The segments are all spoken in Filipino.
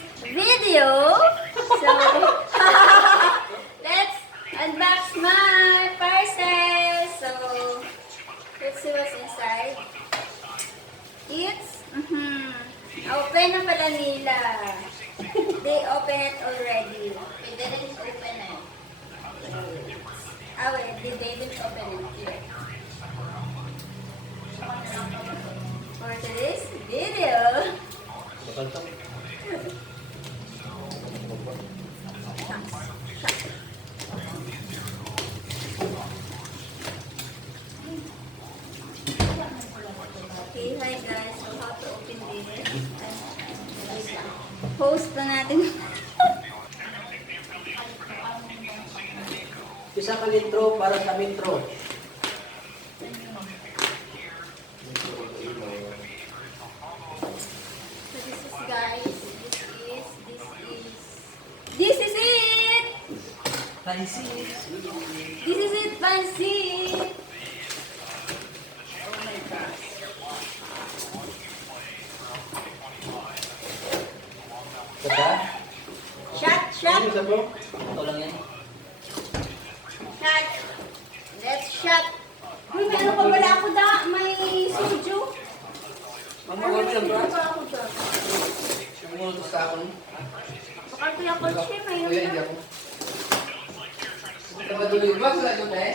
this video. So, let's unbox my parcel. So, let's see what's inside. It's, open na pala nila. They open it already. They didn't open it. Wait, they didn't open it yet. For today's video, okay, hi guys. So how to open this? Post na natin. Isa ka litro para sa metro. So this is guys, this is it! Pansit. This is it, pansit! Oh my gosh. Kada? Shot, shot, Ano sa bro? Ito lang yan. shot. Let's shot. Uy, meron pa wala ako may soju. Ang mga kami lang bro. Ano pa ako dyan? Ang mga gusto ako. Baka kuya Conche, may Kuya, hindi ako. Ito ba tuloy ba? Saan ito na eh?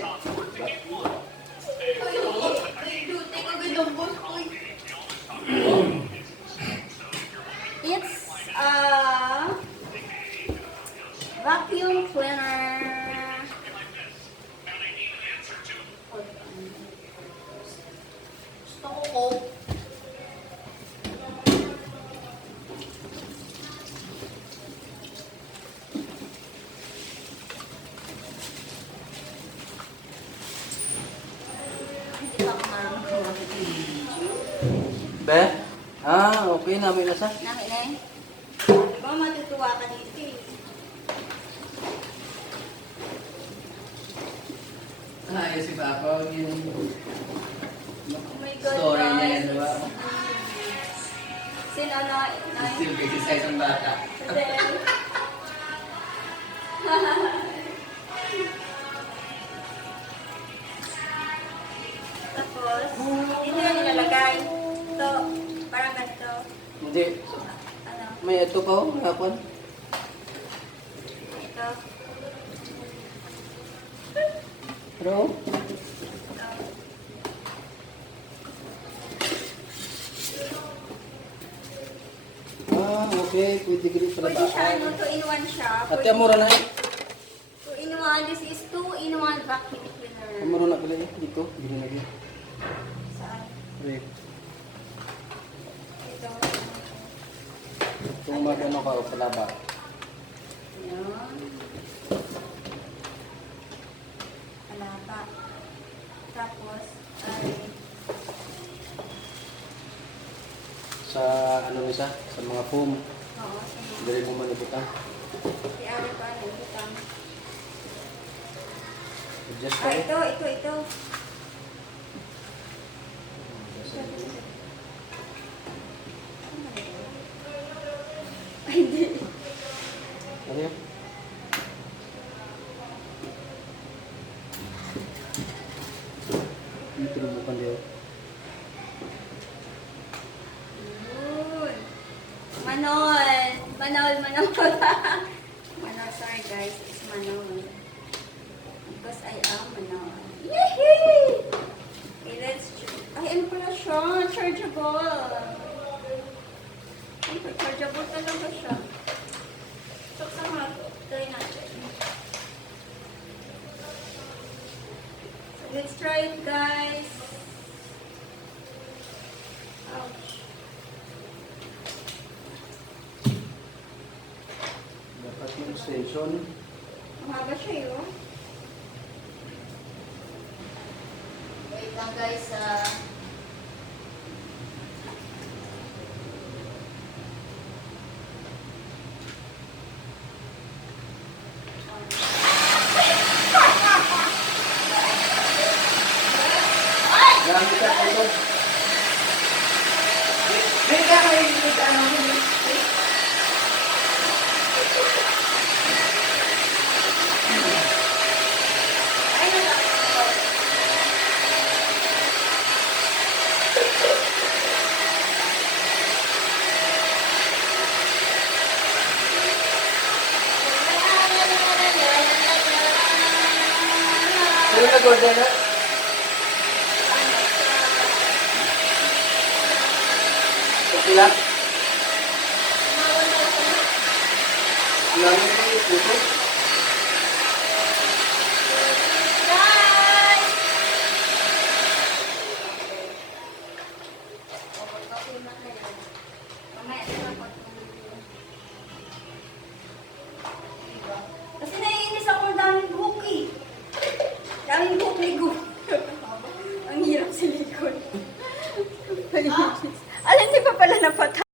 It's a vacuum cleaner. Gusto ko Coke. Hindi pa ako marunong kumamit. Be? Okay na. May nasa. Namin eh. Di ba matutuwa ka dito eh. Ayos si Papa. Yung Oh my God, story niya guys. yan, diba? Sino na? Still kasi sa isang bata. Tapos, dito yung nilalagay. Ito, parang ganito. Hindi. Ano? May ito pa oh. Hapon. Ito. Pero okay. Pwede ganun pala Pwede siya, ba? ano, 2-in-1 siya. Ate, mura na eh. 2-in-1. This is 2-in-1 vacuum cleaner. Mura na pala eh. Dito. Dito lagi. Saan? Rip. Ito. Kung magano ka o palaba. Ayan. Alaba. Tapos, ay, Sa ano isa? Sa mga foam. oo, sige. Dali mo manibutan. I-ari pa, nagutang. Adjust ka Ah, eh. ito. Ay, hindi. Ano yun? Hindi tinubukan din. Yun. Manol. Manol, sorry guys. It's Manol. Because I am Manol. Yehey! Okay, let's ay, ano pala siya? Chargeable. Ay, chargeable talaga siya. So, sama. Try natin. So, let's try it, guys. Ouch. Dapat yung station. Mahaba siya yun. Wait lang guys, order na? Ano, Sa sila? mawala ko na. Ang namin ko yung puso.